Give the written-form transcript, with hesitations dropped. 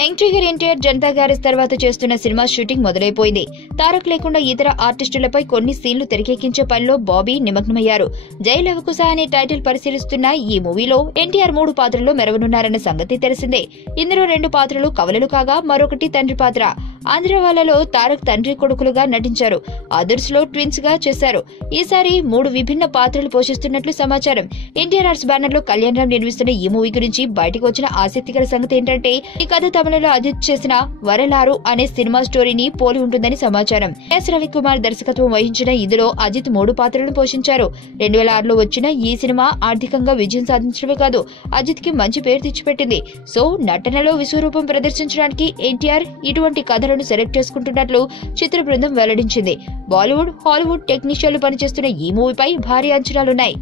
Young trigger NTR Janata garage తర్వాత చేస్తున్న cinema shooting మొదలైపోయింది. Tarak లేకుండా ఇతర ఆర్టిస్టులపై కొన్ని సీన్లు తెరకెక్కించే పనిలో బాబీ నిమగ్నమయ్యారు. జై లవకుశ అనే టైటిల్ పరిశీలిస్తున్న ఈ మూవీలో ఎన్టీఆర్ 3 పాత్రల్లో మెరవనున్నారన్న సంగతి తెలిసిందే. ఇందులో 2 పాత్రలు కవలలు కాగా మరొకటి తండ్రి పాత్ర. ఆంధ్రవాలలో తారక్ తండ్రి కొడుకులుగా నటించారు. అదర్స్ లో ట్విన్స్ గా చేశారు. ఈసారి 3 విభిన్న పాత్రలు పోషిస్తున్నట్లు సమాచారం. ఎన్టీఆర్ ఆర్ట్స్ బ్యానర్ లో కళ్యాణ్ రామ్ నిర్మిస్తున్న ఈ మూవీ గురించి బయటకు వచ్చిన ఆసక్తికర సంగతి ఏంటంటే ఈ కథ తమిళలో అజిత్ చేసిన వరలారు అనే సినిమా స్టోరీని పోలి ఉంటుందని సమాచారం. ఎస్ రవికుమార్ దర్శకత్వం వహించిన ఇందులో అజిత్ 3 పాత్రలను పోషించారు. 2006లో వచ్చిన ఈ సినిమా ఆర్థికంగా విజయం సాధించడమే కాదు అజిత్ కి మంచి పేరు తెచ్చిపెట్టింది. సో నటనలో విశ్వరూపం ప్రదర్శించడానికి ఎన్టీఆర్ ఇటువంటి కథలను సెలెక్ట్ చేసుకుంటున్నట్లు చిత్ర బృందం వెల్లడించింది. బాలీవుడ్, హాలీవుడ్ టెక్నీషియన్లు పనిచేస్తున్న ఈ మూవీపై భారీ అంచనాలున్నాయి.